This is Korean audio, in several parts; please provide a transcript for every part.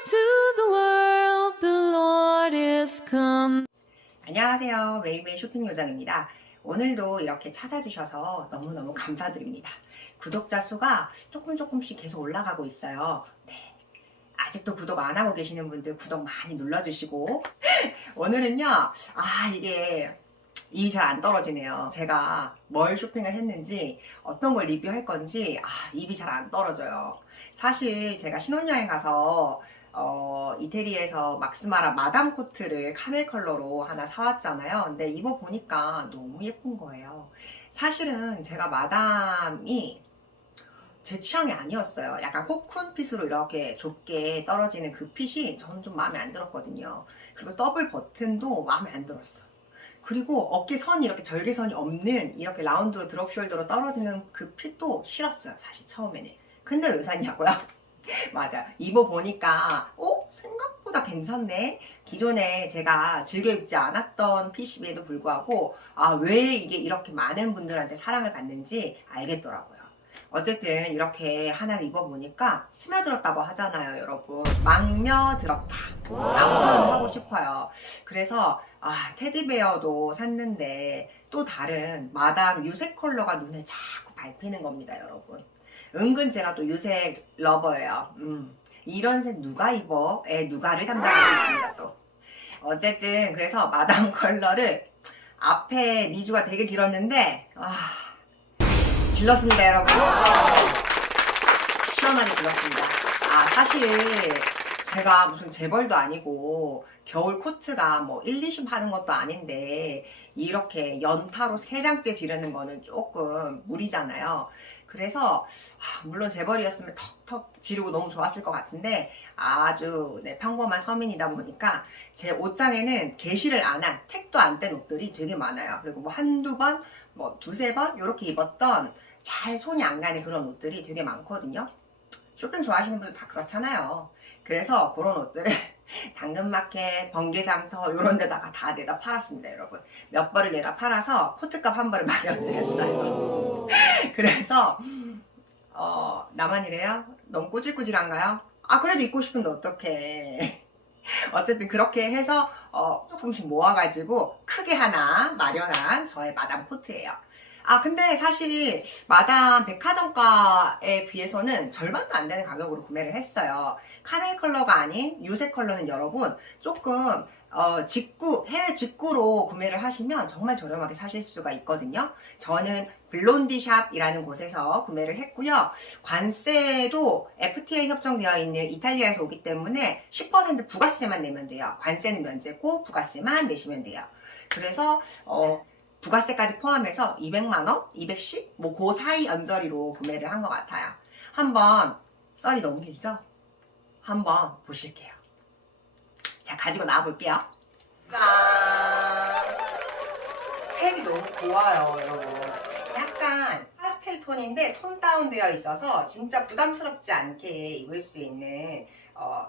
light to the world, the Lord is come. 안녕하세요. 매일매일 쇼핑 요정입니다. 오늘도 이렇게 찾아주셔서 너무너무 감사드립니다. 구독자 수가 조금씩 계속 올라가고 있어요. 네. 아직도 구독 안 하고 계시는 분들 구독 많이 눌러주시고 오늘은요, 이게 입이 잘 안 떨어지네요. 제가 뭘 쇼핑을 했는지 어떤 걸 리뷰할 건지 입이 잘 안 떨어져요. 사실 제가 신혼여행 가서 이태리에서 막스마라 마담 코트를 카멜 컬러로 하나 사왔잖아요. 근데 입어보니까 너무 예쁜 거예요. 사실은 제가 마담이 제 취향이 아니었어요. 약간 코쿤 핏으로 이렇게 좁게 떨어지는 그 핏이 저는 좀 마음에 안 들었거든요. 그리고 더블 버튼도 마음에 안 들었어요. 그리고 어깨 선이 이렇게 절개선이 없는 이렇게 라운드로 드롭 숄더로 떨어지는 그 핏도 싫었어요. 사실 처음에는. 근데 왜 샀냐고요? 맞아. 입어보니까 생각보다 괜찮네. 기존에 제가 즐겨 입지 않았던 핏임에도 불구하고 왜 이게 이렇게 많은 분들한테 사랑을 받는지 알겠더라고요. 어쨌든 이렇게 하나를 입어보니까 스며들었다고 하잖아요, 여러분. 망며들었다 라고 하고 싶어요. 그래서 테디베어도 샀는데 또 다른 마담 유색 컬러가 눈에 자꾸 밟히는 겁니다, 여러분. 은근 제가 또 유색 러버예요. 이런 색 누가 입어? 누가를 담당하고 있습니다, 또. 어쨌든 그래서 마담 컬러를 앞에 니주가 되게 길었는데 길렀습니다, 여러분. 시원하게 길렀습니다. 사실 제가 무슨 재벌도 아니고 겨울 코트가 뭐 1, 2십 하는 것도 아닌데 이렇게 연타로 3장째 지르는 거는 조금 무리잖아요. 그래서 물론 재벌이었으면 턱턱 지르고 너무 좋았을 것 같은데 아주 평범한 서민이다 보니까 제 옷장에는 게시를 안 한, 택도 안 뗀 옷들이 되게 많아요. 그리고 뭐 한두 번, 뭐 두세 번 이렇게 입었던 잘 손이 안 가는 그런 옷들이 되게 많거든요. 쇼핑 좋아하시는 분들 다 그렇잖아요. 그래서 그런 옷들을 당근마켓, 번개장터 이런 데다가 다 내다 팔았습니다, 여러분. 몇 벌을 내다 팔아서 코트값 한 벌을 마련을 했어요. 그래서 나만 이래요? 너무 꾸질꾸질한가요? 그래도 입고 싶은데 어떡해. 어쨌든 그렇게 해서 조금씩 모아가지고 크게 하나 마련한 저의 마담 코트예요. 근데 사실 마담 백화점가에 비해서는 절반도 안 되는 가격으로 구매를 했어요. 카멜 컬러가 아닌 유색 컬러는 여러분 조금 해외 직구로 구매를 하시면 정말 저렴하게 사실 수가 있거든요. 저는 블론디샵이라는 곳에서 구매를 했고요. 관세도 FTA 협정되어 있는 이탈리아에서 오기 때문에 10% 부가세만 내면 돼요. 관세는 면제고 부가세만 내시면 돼요. 그래서 부가세까지 포함해서 200만원? 210? 뭐 그 사이 언저리로 구매를 한 것 같아요. 한번 썰이 너무 길죠? 한번 보실게요. 자, 가지고 나와볼게요. 짠! 색이 너무 좋아요, 여러분. 약간 파스텔 톤인데 톤 다운되어 있어서 진짜 부담스럽지 않게 입을 수 있는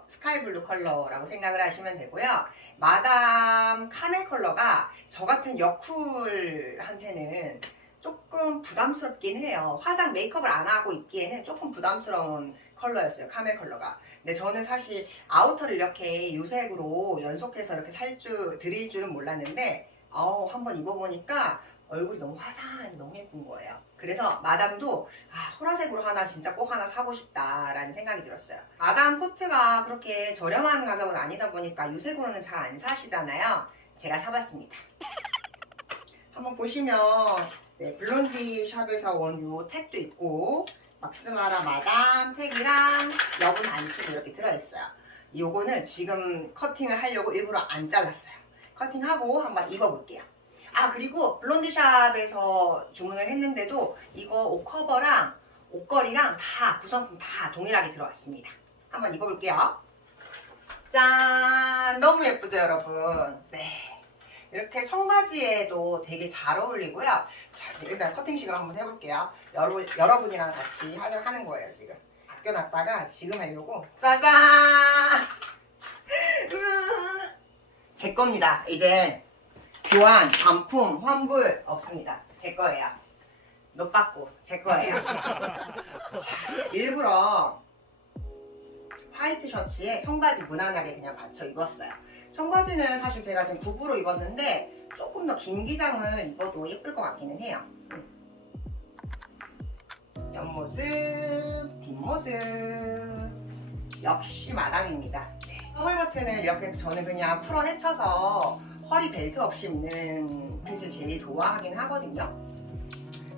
스카이블루 컬러라고 생각을 하시면 되고요. 마담 카멜 컬러가 저 같은 여쿨한테는 조금 부담스럽긴 해요. 화장 메이크업을 안 하고 입기에는 조금 부담스러운 컬러였어요, 카멜 컬러가. 근데 저는 사실 아우터를 이렇게 유색으로 연속해서 이렇게 드릴 줄은 몰랐는데 한번 입어보니까 얼굴이 너무 화사하니 너무 예쁜 거예요. 그래서 마담도 소라색으로 하나 진짜 꼭 하나 사고 싶다라는 생각이 들었어요. 마담 코트가 그렇게 저렴한 가격은 아니다 보니까 유색으로는 잘 안 사시잖아요. 제가 사봤습니다. 한번 보시면 블론디 샵에서 온 요 택도 있고 막스마라 마담 택이랑 여분 안치도 이렇게 들어있어요. 요거는 지금 커팅을 하려고 일부러 안 잘랐어요. 커팅하고 한번 입어볼게요. 그리고 블론디샵에서 주문을 했는데도 이거 옷 커버랑 옷걸이랑 다 구성품 다 동일하게 들어왔습니다. 한번 입어볼게요. 짠! 너무 예쁘죠, 여러분? 네. 이렇게 청바지에도 되게 잘 어울리고요. 자, 일단 커팅식을 한번 해볼게요. 여러분이랑 같이 하는 거예요, 지금. 아껴놨다가 지금 하려고. 짜잔! 제 겁니다. 이제 교환, 반품, 환불 없습니다. 제 거예요. 노빠꾸 제 거예요. 자, 일부러 화이트 셔츠에 청바지 무난하게 그냥 받쳐 입었어요. 청바지는 사실 제가 지금 굽으로 입었는데 조금 더 긴 기장을 입어도 예쁠 것 같기는 해요. 옆모습, 뒷모습 역시 마담입니다. 허물 버튼을 이렇게 저는 그냥 풀어 헤쳐서 허리 벨트 없이 입는 핏을 제일 좋아하긴 하거든요.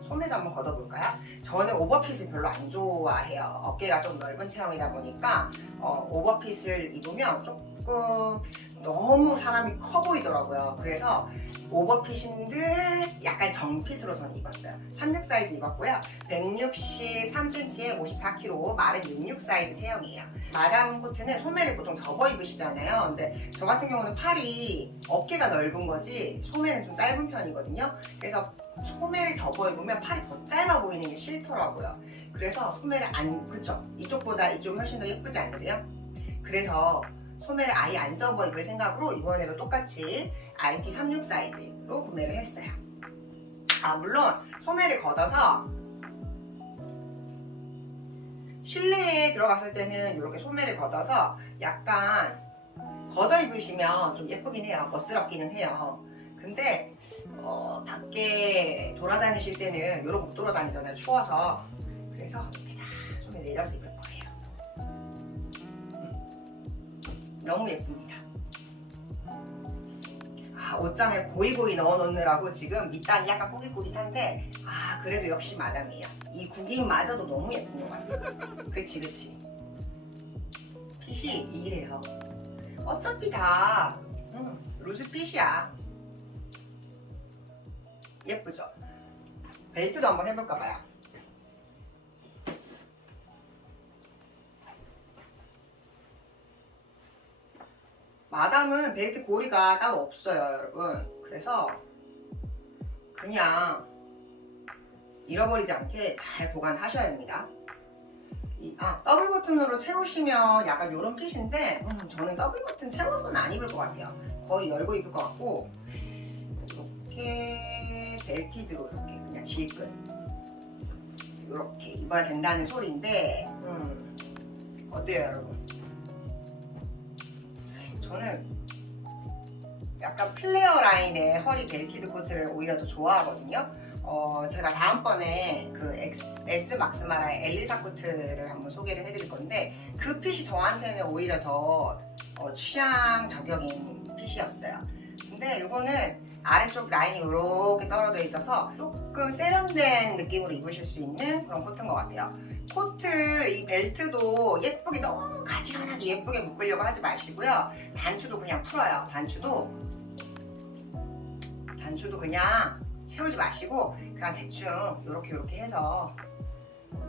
소매도 한번 걷어볼까요? 저는 오버핏을 별로 안 좋아해요. 어깨가 좀 넓은 체형이다 보니까 오버핏을 입으면 조금 너무 사람이 커 보이더라고요. 그래서 오버핏인 듯 약간 정핏으로 저는 입었어요. 36 사이즈 입었고요. 163cm에 54kg, 말은 66 사이즈 체형이에요. 마담 코트는 소매를 보통 접어 입으시잖아요. 근데 저 같은 경우는 팔이 어깨가 넓은 거지 소매는 좀 짧은 편이거든요. 그래서 소매를 접어 입으면 팔이 더 짧아 보이는 게 싫더라고요. 그래서 소매를 그쵸? 이쪽보다 이쪽이 훨씬 더 예쁘지 않으세요? 그래서 소매를 아예 안 접어 입을 생각으로 이번에도 똑같이 IT 36 사이즈로 구매를 했어요. 물론 소매를 걷어서 실내에 들어갔을 때는 이렇게 소매를 걷어서 약간 걷어 입으시면 좀 예쁘긴 해요. 멋스럽기는 해요. 근데 밖에 돌아다니실 때는 이러고 못 돌아다니잖아요. 추워서. 그래서 이렇게 다 소매 내려서 입을 거예요. 너무 예쁩니다. 옷장에 고이고이 넣어놓느라고 지금 밑단이 약간 꾸깃꾸깃한데 그래도 역시 마담이에요. 이 구김마저도 너무 예쁜 것 같아요. 그치. 핏이 이래요. 어차피 다 루즈 핏이야. 예쁘죠? 벨트도 한번 해볼까봐요. 마담은 벨트 고리가 따로 없어요, 여러분. 그래서 그냥 잃어버리지 않게 잘 보관하셔야 됩니다. 더블 버튼으로 채우시면 약간 이런 핏인데 저는 더블 버튼 채워서는 안 입을 것 같아요. 거의 열고 입을 것 같고 이렇게 벨티드로 이렇게 그냥 질끈 이렇게 입어야 된다는 소리인데 어때요, 여러분? 저는 약간 플레어 라인의 허리 벨티드 코트를 오히려 더 좋아하거든요. 제가 다음번에 그 S 막스마라의 엘리사 코트를 한번 소개를 해드릴 건데 그 핏이 저한테는 오히려 더 취향 저격인 핏이었어요. 근데 이거는 아래쪽 라인이 이렇게 떨어져 있어서 조금 세련된 느낌으로 입으실 수 있는 그런 코트인 것 같아요. 코트 이 벨트도 예쁘게 너무 가지런하게 예쁘게 묶으려고 하지 마시고요. 단추도 그냥 풀어요. 단추도 그냥 채우지 마시고 그냥 대충 이렇게 해서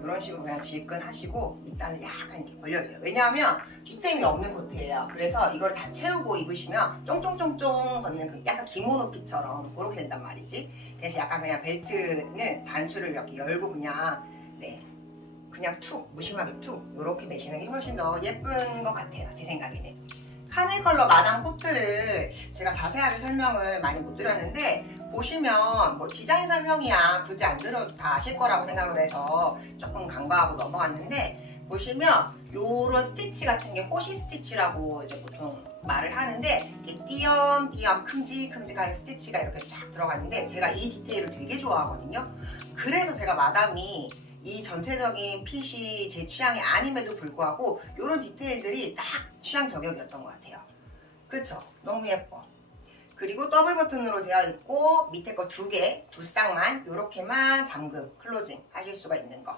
이런 식으로 그냥 질끈 하시고 밑단을 약간 이렇게 벌려줘요. 왜냐하면 뒷템이 없는 코트예요. 그래서 이걸 다 채우고 입으시면 쫑쫑쫑쫑 걷는 그 약간 기모노핏처럼 그렇게 된단 말이지. 그래서 약간 그냥 벨트는 단추를 이렇게 열고 그냥 툭 무심하게 툭 이렇게 매시는 게 훨씬 더 예쁜 것 같아요. 제 생각에는. 카멜 컬러 마담 코트를 제가 자세하게 설명을 많이 못 드렸는데 보시면 뭐 디자인 설명이야 굳이 안 들어도 다 아실 거라고 생각을 해서 조금 간과하고 넘어갔는데 보시면 요런 스티치 같은 게 호시 스티치라고 이제 보통 말을 하는데 이렇게 띄엄띄엄 큼직큼직한 스티치가 이렇게 쫙 들어가는데 제가 이 디테일을 되게 좋아하거든요. 그래서 제가 마담이 이 전체적인 핏이 제 취향이 아님에도 불구하고 이런 디테일들이 딱 취향 저격이었던 것 같아요. 그쵸? 너무 예뻐. 그리고 더블 버튼으로 되어 있고 밑에 거 두 쌍만 이렇게만 잠금, 클로징 하실 수가 있는 거.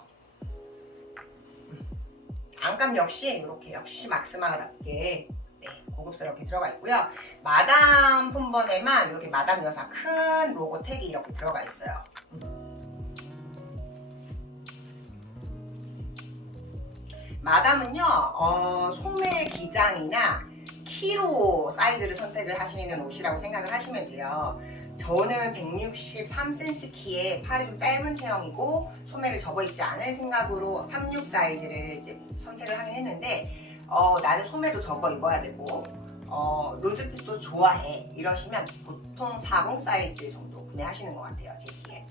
안감 역시 이렇게 역시 막스마라답게 고급스럽게 들어가 있고요. 마담 품번에만 이렇게 마담 여사 큰 로고 택이 이렇게 들어가 있어요. 마담은요 소매 기장이나 키로 사이즈를 선택을 하시는 옷이라고 생각을 하시면 돼요. 저는 163cm 키에 팔이 좀 짧은 체형이고 소매를 접어 입지 않을 생각으로 36 사이즈를 이제 선택을 하긴 했는데 나는 소매도 접어 입어야 되고 로즈핏도 좋아해 이러시면 보통 40 사이즈 정도 구매하시는 것 같아요. 제 키에.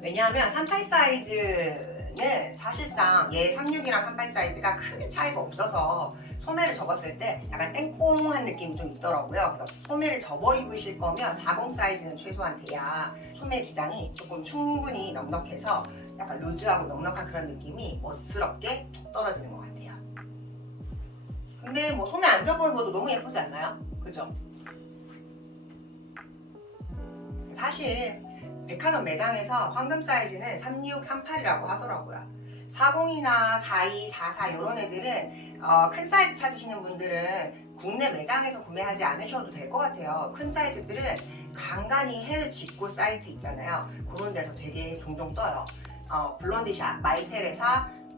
왜냐하면 38 사이즈는 사이즈는 사실상 얘 36이랑 38 사이즈가 크게 차이가 없어서 소매를 접었을 때 약간 땡콩한 느낌이 좀 있더라고요. 그래서 소매를 접어 입으실 거면 40 사이즈는 최소한 돼야 소매 기장이 조금 충분히 넉넉해서 약간 루즈하고 넉넉한 그런 느낌이 멋스럽게 톡 떨어지는 것 같아요. 근데 뭐 소매 안 접어 입어도 너무 예쁘지 않나요? 그죠? 사실 백화점 매장에서 황금 사이즈는 36, 38이라고 하더라고요. 40이나 42, 44 이런 애들은 큰 사이즈 찾으시는 분들은 국내 매장에서 구매하지 않으셔도 될 것 같아요. 큰 사이즈들은 간간히 해외 직구 사이트 있잖아요. 그런 데서 되게 종종 떠요. 블론디샵, 마이텔에서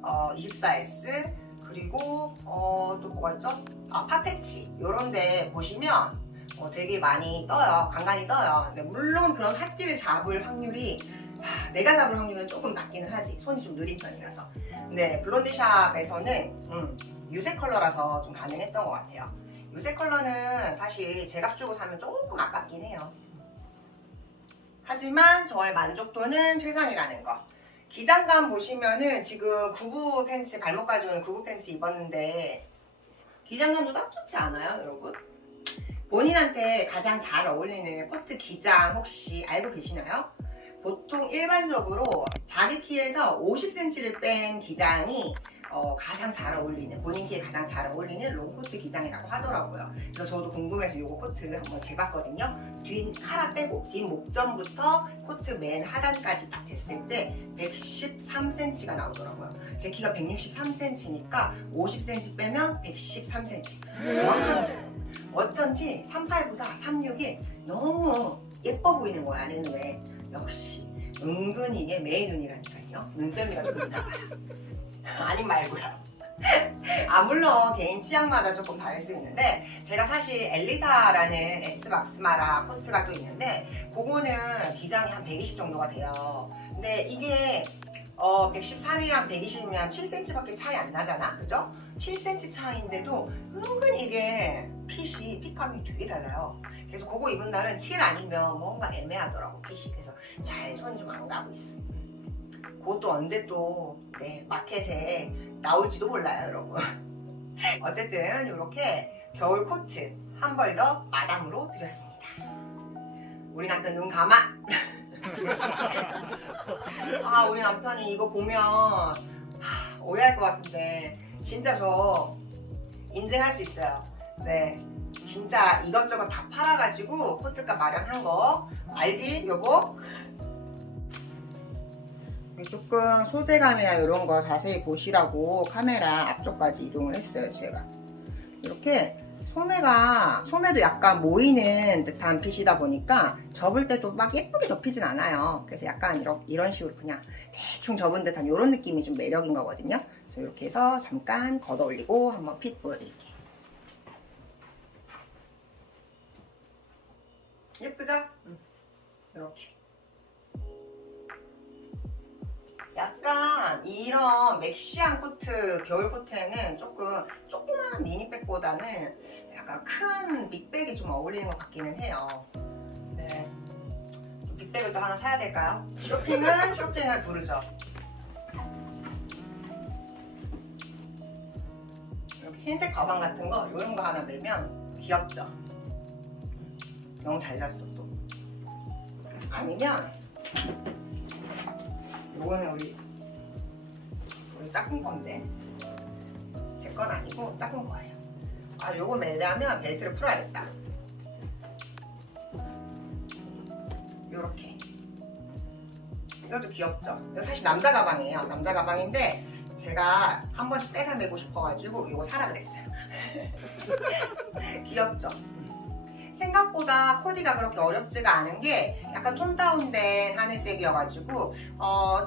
24S 그리고 또 뭐가 있죠? 파페치 이런 데 보시면 되게 많이 떠요. 간간히 떠요. 근데 물론 그런 핫띠를 잡을 확률이 내가 잡을 확률은 조금 낮기는 하지. 손이 좀 느린 편이라서. 근데 블론디샵에서는 유색 컬러라서 좀 가능했던 것 같아요. 유색 컬러는 사실 제값 주고 사면 조금 아깝긴 해요. 하지만 저의 만족도는 최상이라는 거. 기장감 보시면은 지금 구부 팬츠, 발목까지 오는 구부 팬츠 입었는데 기장감도 딱 좋지 않아요, 여러분? 본인한테 가장 잘 어울리는 코트 기장 혹시 알고 계시나요? 보통 일반적으로 자기 키에서 50cm를 뺀 기장이 가장 잘 어울리는, 본인 키에 가장 잘 어울리는 롱코트 기장이라고 하더라고요. 그래서 저도 궁금해서 이거 코트 한번 재봤거든요. 뒷 카라 빼고 뒷 목전부터 코트 맨 하단까지 딱 쟀을 때 113cm가 나오더라고요. 제 키가 163cm니까 50cm 빼면 113cm. 정확하네요. 어쩐지 38보다 36이 너무 예뻐 보이는 거야, 내 눈에. 역시 은근히 이게 매의 눈이라니까요. 눈썰미가 좀 있나 봐요. 아님 말고요. 물론 개인 취향마다 조금 다를 수 있는데 제가 사실 엘리사라는 S박스마라 코트가 또 있는데 그거는 기장이 한 120 정도가 돼요. 근데 이게 113이랑 120이면 7cm밖에 차이 안 나잖아, 그죠? 7cm 차이인데도 은근히 이게 핏감이 되게 달라요. 그래서 그거 입은 날은 힐 아니면 뭔가 애매하더라고, 핏이. 그래서 잘 손이 좀 안 가고 있어. 그것도 언제 또 마켓에 나올지도 몰라요, 여러분. 어쨌든 이렇게 겨울 코트 한 벌 더 마담으로 드렸습니다. 우리 남편 눈 감아. 우리 남편이 이거 보면 오해할 것 같은데 진짜 저 인증할 수 있어요. 네, 진짜 이것저것 다 팔아가지고 코트값 마련한 거 알지, 여보? 조금 소재감이나 이런 거 자세히 보시라고 카메라 앞쪽까지 이동을 했어요, 제가. 이렇게 소매도 약간 모이는 듯한 핏이다 보니까 접을 때도 막 예쁘게 접히진 않아요. 그래서 약간 이런 식으로 그냥 대충 접은 듯한 이런 느낌이 좀 매력인 거거든요. 그래서 이렇게 해서 잠깐 걷어 올리고 한번 핏 보여드릴게요. 예쁘죠? 이렇게. 약간 이런 맥시한 코트, 겨울 코트에는 조그마한 미니백보다는 약간 큰 빅백이 좀 어울리는 것 같기는 해요. 네, 빅백을 또 하나 사야 될까요? 쇼핑은 쇼핑을 부르죠. 이렇게 흰색 가방 같은 거, 이런 거 하나 매면 귀엽죠? 너무 잘 샀어 또. 아니면 이거는 우리 작은 건데 제 건 아니고 작은 거예요. 요거 매려면 벨트를 풀어야겠다. 요렇게. 이것도 귀엽죠? 이거 사실 남자 가방이에요. 남자 가방인데 제가 한 번씩 뺏어 매고 싶어가지고 이거 사라 그랬어요. 귀엽죠? 생각보다 코디가 그렇게 어렵지가 않은 게 약간 톤 다운된 하늘색이어가지고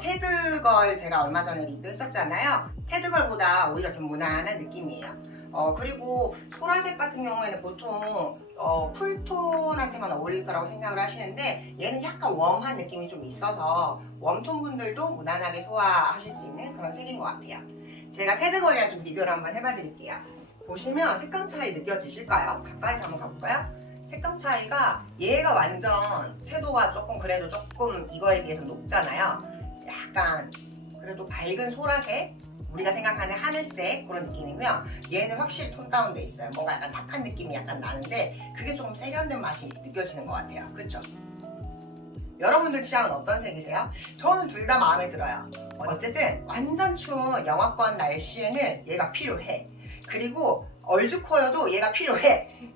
테드걸 제가 얼마 전에 리뷰했었잖아요. 테드걸보다 오히려 좀 무난한 느낌이에요. 그리고 소라색 같은 경우에는 보통 쿨톤한테만 어울릴 거라고 생각을 하시는데 얘는 약간 웜한 느낌이 좀 있어서 웜톤 분들도 무난하게 소화하실 수 있는 그런 색인 것 같아요. 제가 테드걸이랑 좀 비교를 한번 해봐 드릴게요. 보시면 색감 차이 느껴지실까요? 가까이서 한번 가볼까요? 색감 차이가 얘가 완전 채도가 조금 그래도 조금 이거에 비해서 높잖아요. 약간 그래도 밝은 소라색, 우리가 생각하는 하늘색 그런 느낌이고요. 얘는 확실히 톤 다운돼 있어요. 뭔가 약간 탁한 느낌이 약간 나는데 그게 조금 세련된 맛이 느껴지는 것 같아요. 그렇죠? 여러분들 취향은 어떤 색이세요? 저는 둘 다 마음에 들어요. 어쨌든 완전 추운 영하권 날씨에는 얘가 필요해. 그리고 얼죽코여도 얘가 필요해.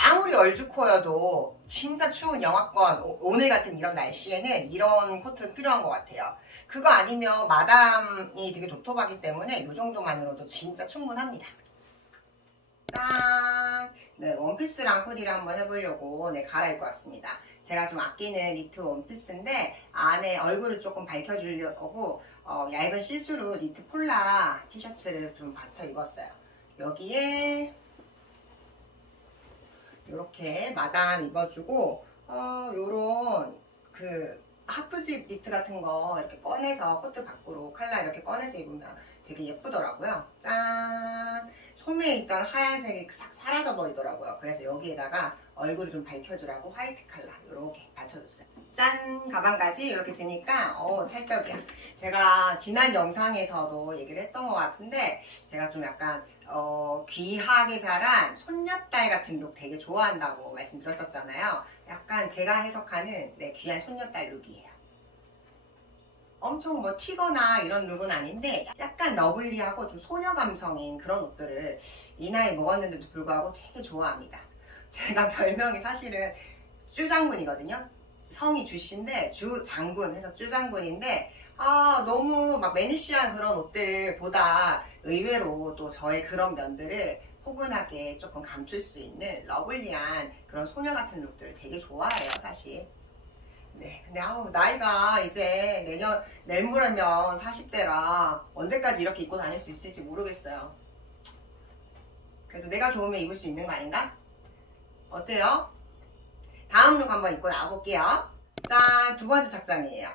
아무리 얼죽코여도 진짜 추운 영하권 오늘 같은 이런 날씨에는 이런 코트 필요한 것 같아요. 그거 아니면 마담이 되게 도톰하기 때문에 이 정도만으로도 진짜 충분합니다. 짠! 네, 원피스랑 코디를 한번 해보려고 갈아입고 왔습니다. 제가 좀 아끼는 니트 원피스인데 안에 얼굴을 조금 밝혀주려고 얇은 시스루 니트 폴라 티셔츠를 좀 받쳐 입었어요. 여기에 이렇게 마담 입어주고 요런 그 하프집 니트 같은 거 이렇게 꺼내서 코트 밖으로 컬러 이렇게 꺼내서 입으면 되게 예쁘더라고요. 짠! 소매에 있던 하얀색이 싹 사라져 버리더라고요. 그래서 여기에다가 얼굴을 좀 밝혀주라고 화이트 컬러 이렇게 받쳐줬어요. 짠! 가방까지 이렇게 드니까 찰떡이야. 제가 지난 영상에서도 얘기를 했던 것 같은데 제가 좀 약간 귀하게 자란 손녀딸 같은 룩 되게 좋아한다고 말씀드렸었잖아요. 약간 제가 해석하는 귀한 손녀딸 룩이에요. 엄청 뭐 튀거나 이런 룩은 아닌데 약간 러블리하고 좀 소녀 감성인 그런 옷들을 이 나이 먹었는데도 불구하고 되게 좋아합니다. 제가 별명이 사실은 쭈장군이거든요. 성이 주씨인데 주장군 해서 쭈장군인데 너무 막 매니시한 그런 옷들보다 의외로 또 저의 그런 면들을 포근하게 조금 감출 수 있는 러블리한 그런 소녀 같은 룩들을 되게 좋아해요, 사실. 네, 근데 나이가 이제 내일 모레면 40대라 언제까지 이렇게 입고 다닐 수 있을지 모르겠어요. 그래도 내가 좋으면 입을 수 있는 거 아닌가? 어때요? 다음 룩 한번 입고 나와볼게요. 짠! 두 번째 착장이에요.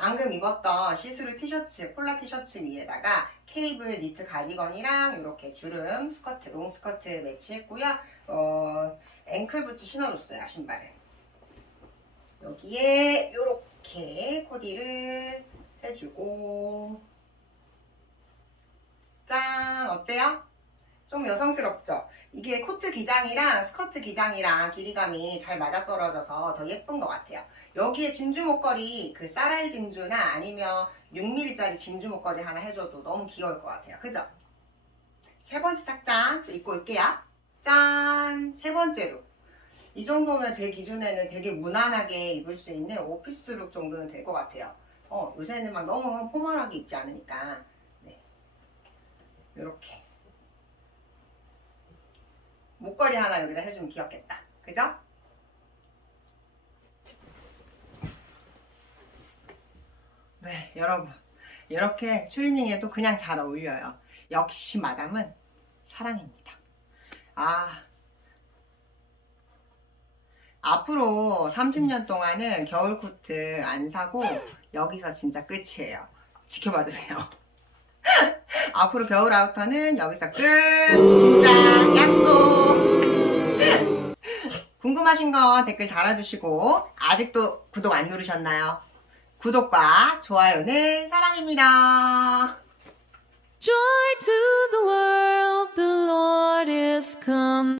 방금 입었던 시스루 티셔츠, 폴라 티셔츠 위에다가 케이블 니트 가디건이랑 이렇게 주름 스커트, 롱 스커트 매치했고요. 앵클 부츠 신어줬어요, 신발을. 여기에 이렇게 코디를 해주고 짠! 어때요? 좀 여성스럽죠? 이게 코트 기장이랑 스커트 기장이랑 길이감이 잘 맞아떨어져서 더 예쁜 것 같아요. 여기에 진주 목걸이, 그 쌀알 진주나 아니면 6mm짜리 진주 목걸이 하나 해줘도 너무 귀여울 것 같아요. 그죠? 세 번째 착장 또 입고 올게요. 짠! 세 번째로. 이 정도면 제 기준에는 되게 무난하게 입을 수 있는 오피스 룩 정도는 될 것 같아요. 요새는 막 너무 포멀하게 입지 않으니까. 네. 이렇게. 목걸이 하나 여기다 해주면 귀엽겠다. 그죠? 네, 여러분. 이렇게 추리닝에도 그냥 잘 어울려요. 역시 마담은 사랑입니다. 앞으로 30년 동안은 겨울 코트 안 사고 여기서 진짜 끝이에요. 지켜봐 주세요. 앞으로 겨울 아우터는 여기서 끝! 진짜 약속! 궁금하신 거 댓글 달아주시고 아직도 구독 안 누르셨나요? 구독과 좋아요는 사랑입니다. Joy to the world, the Lord is come.